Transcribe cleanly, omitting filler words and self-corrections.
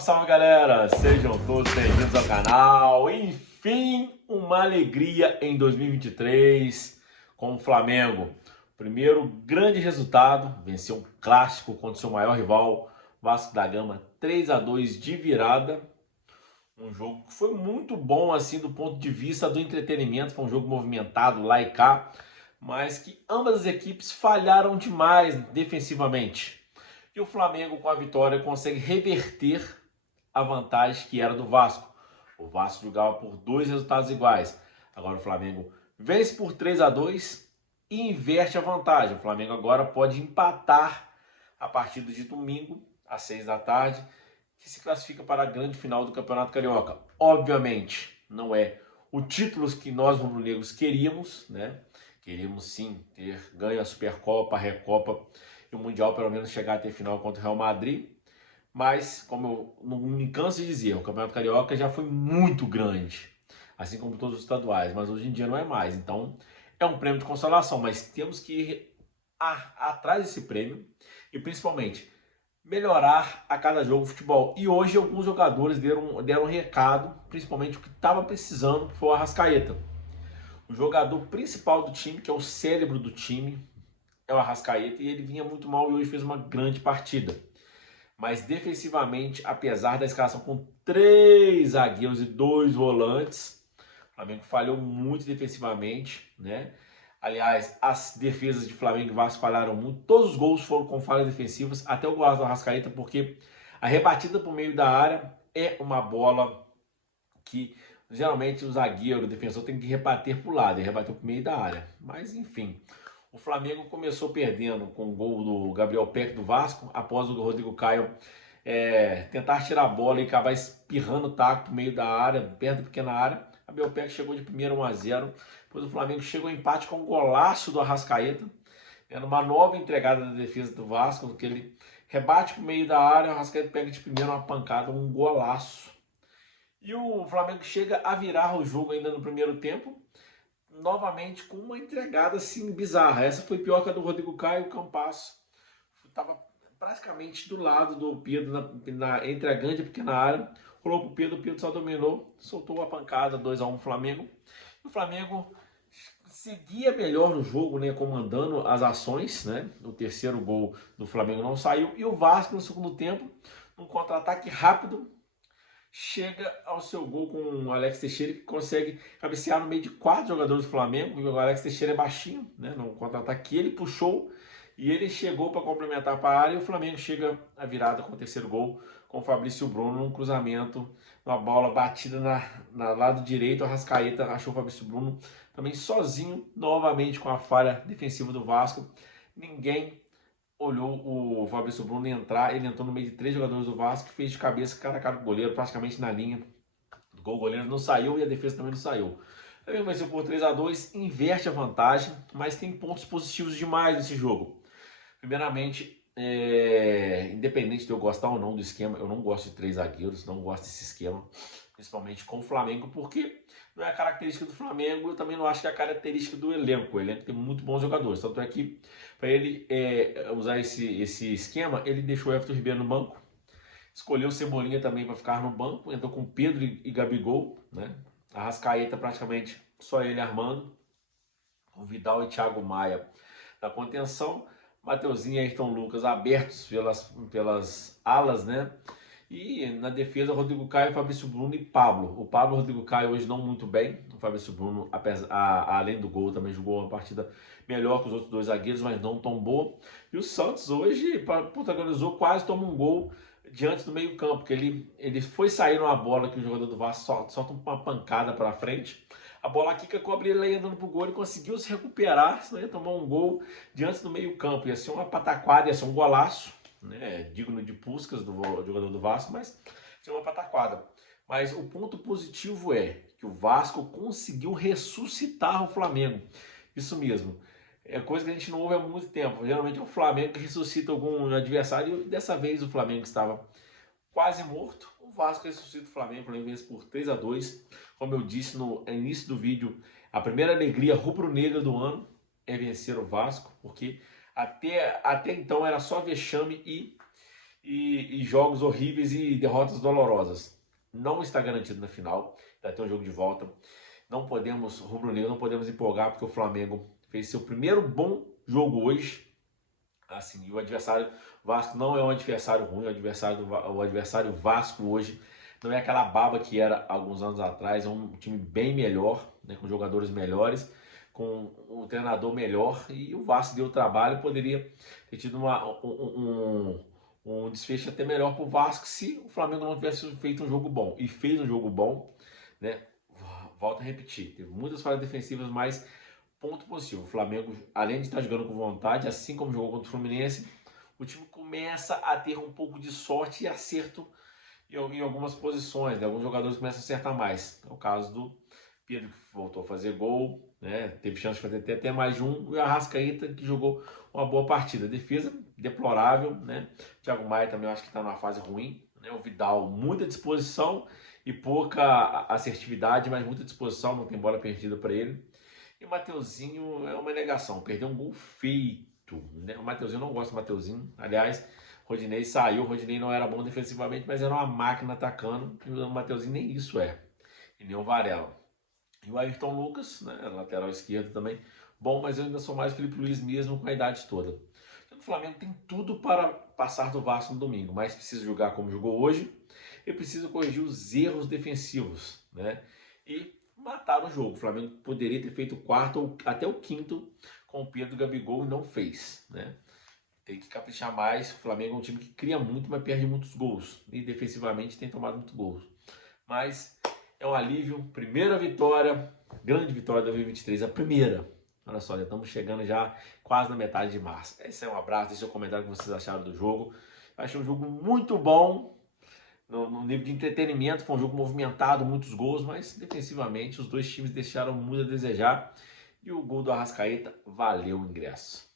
Salve, salve galera! Sejam todos bem-vindos ao canal. Enfim, uma alegria em 2023 com o Flamengo. Primeiro grande resultado, venceu um clássico contra seu maior rival, Vasco da Gama, 3-2 de virada. Um jogo que foi muito bom assim do ponto de vista do entretenimento, foi um jogo movimentado lá e cá, mas que ambas as equipes falharam demais defensivamente. E o Flamengo, com a vitória, consegue reverter a vantagem que era do Vasco. O Vasco jogava por dois resultados iguais. Agora o Flamengo vence por 3-2 e inverte a vantagem. O Flamengo agora pode empatar a partida de domingo, às 6 da tarde, que se classifica para a grande final do Campeonato Carioca. Obviamente, não é o título que nós rubro-negros queríamos, né? Queríamos sim ter ganho a Supercopa, a Recopa e o Mundial, pelo menos chegar até a final contra o Real Madrid. Mas, como eu não me canso de dizer, o Campeonato Carioca já foi muito grande, assim como todos os estaduais, mas hoje em dia não é mais. Então, é um prêmio de consolação, mas temos que ir atrás desse prêmio e, principalmente, melhorar a cada jogo de futebol. E hoje alguns jogadores deram um recado, principalmente o que estava precisando, que foi o Arrascaeta. O jogador principal do time, que é o cérebro do time, é o Arrascaeta, e ele vinha muito mal e hoje fez uma grande partida. Mas defensivamente, apesar da escalação com 3 zagueiros e 2 volantes, o Flamengo falhou muito defensivamente, né? Aliás, as defesas de Flamengo e Vasco falharam muito. Todos os gols foram com falhas defensivas, até o golaço do Arrascaeta, porque a rebatida por meio da área é uma bola que geralmente o zagueiro, o defensor tem que rebater para o lado, e rebateu por meio da área. Mas enfim, o Flamengo começou perdendo com o gol do Gabriel Peck do Vasco, após o Rodrigo Caio tentar tirar a bola e acabar espirrando o taco por meio da área, perto da pequena área. Gabriel Peck chegou de primeiro 1-0. Depois o Flamengo chegou ao empate com um golaço do Arrascaeta, uma nova entregada da defesa do Vasco, que ele rebate por meio da área, o Arrascaeta pega de primeiro uma pancada, um golaço. E o Flamengo chega a virar o jogo ainda no primeiro tempo, novamente com uma entregada assim bizarra. Essa foi pior que a do Rodrigo Caio. O Campasso estava praticamente do lado do Pedro, entre a grande e a pequena área. Rolou pro Pedro, o Pedro só dominou, soltou a pancada, 2-1 Flamengo. E o Flamengo seguia melhor no jogo, né, comandando as ações, né? O terceiro gol do Flamengo não saiu. E o Vasco no segundo tempo, um contra-ataque rápido, chega ao seu gol com o Alex Teixeira, que consegue cabecear no meio de 4 jogadores do Flamengo. E o Alex Teixeira é baixinho, né, no contra-ataque, ele puxou e ele chegou para complementar para a área. E o Flamengo chega a virada com o terceiro gol, com o Fabrício Bruno num cruzamento, uma bola batida na lado direito. A Arrascaeta achou o Fabrício Bruno também sozinho, novamente com a falha defensiva do Vasco. Ninguém olhou o Fabrício Bruno entrar, ele entrou no meio de 3 jogadores do Vasco, fez de cabeça cara a cara com o goleiro, praticamente na linha do gol. O goleiro não saiu e a defesa também não saiu. O Flamengo venceu por 3-2, inverte a vantagem, mas tem pontos positivos demais nesse jogo. Primeiramente, independente de eu gostar ou não do esquema, eu não gosto de 3 zagueiros, não gosto desse esquema, principalmente com o Flamengo, porque não é a característica do Flamengo. Eu também não acho que é a característica do elenco. O elenco tem muito bons jogadores, tanto é que para ele usar esse esquema, ele deixou o Everton Ribeiro no banco, escolheu o Cebolinha também para ficar no banco, entrou com Pedro e Gabigol, né? Arrascaeta praticamente só ele armando, com Vidal e Thiago Maia na contenção, Mateuzinho e Ayrton Lucas abertos pelas alas, né? E na defesa, Rodrigo Caio, Fabrício Bruno e Pablo. O Pablo e o Rodrigo Caio hoje não muito bem. O Fabrício Bruno, além do gol, também jogou uma partida melhor que os outros 2 zagueiros, mas não tão boa. E o Santos hoje protagonizou, quase toma um gol diante do meio campo, porque ele foi sair numa bola que o jogador do Vasco solta uma pancada para frente. A bola quica, cobre ele andando pro gol, ele conseguiu se recuperar, senão ia tomar um gol diante do meio campo. Ia ser uma pataquada, ia ser um golaço, né, digno de Puskás do jogador do Vasco, mas tinha uma pataquada. Mas o ponto positivo é que o Vasco conseguiu ressuscitar o Flamengo. Isso mesmo. É coisa que a gente não ouve há muito tempo. Geralmente é o Flamengo que ressuscita algum adversário, e dessa vez o Flamengo estava quase morto. O Vasco ressuscita o Flamengo vence por 3-2. Como eu disse no início do vídeo, a primeira alegria rubro-negra do ano é vencer o Vasco, porque até então era só vexame e e jogos horríveis e derrotas dolorosas. Não está garantido na final, vai ter um jogo de volta. Não podemos, rubro-negro, não podemos empolgar porque o Flamengo fez seu primeiro bom jogo hoje. Assim, e o adversário Vasco não é um adversário ruim, o adversário Vasco hoje não é aquela baba que era alguns anos atrás, é um time bem melhor, né, com jogadores melhores, com um treinador melhor, e o Vasco deu trabalho, poderia ter tido um desfecho até melhor para o Vasco se o Flamengo não tivesse feito um jogo bom, e fez um jogo bom, né? Volto a repetir, teve muitas falhas defensivas, mas ponto positivo. O Flamengo, além de estar jogando com vontade, assim como jogou contra o Fluminense, o time começa a ter um pouco de sorte e acerto em algumas posições, né? Alguns jogadores começam a acertar mais. É o caso do Pedro, que voltou a fazer gol, né? Teve chance de fazer até mais de um, e o Arrascaeta, que jogou uma boa partida. Defesa deplorável, né? O Thiago Maia também eu acho que está numa fase ruim, né? O Vidal, muita disposição e pouca assertividade, mas muita disposição, não tem bola perdida para ele. E o Mateuzinho é uma negação, perdeu um gol feito, né? O Mateuzinho, não gosta do Mateuzinho, aliás, Rodinei saiu, o Rodinei não era bom defensivamente, mas era uma máquina atacando, e o Mateuzinho nem isso é, e nem o Varela. E o Ayrton Lucas, né, lateral esquerdo também, bom, mas eu ainda sou mais Felipe Luiz mesmo com a idade toda. Então, o Flamengo tem tudo para passar do Vasco no domingo, mas precisa jogar como jogou hoje e precisa corrigir os erros defensivos, né? E matar o jogo. O Flamengo poderia ter feito o quarto ou até o quinto com o Pedro Gabigol e não fez, né? Tem que caprichar mais. O Flamengo é um time que cria muito, mas perde muitos gols. E defensivamente tem tomado muitos gols. Mas é um alívio. Primeira vitória, grande vitória de 2023, a primeira. Olha só, já estamos chegando já quase na metade de março. Esse é um abraço, deixa um comentário o que vocês acharam do jogo. Eu achei um jogo muito bom. No nível de entretenimento, foi um jogo movimentado, muitos gols, mas defensivamente os dois times deixaram muito a desejar. E o gol do Arrascaeta valeu o ingresso.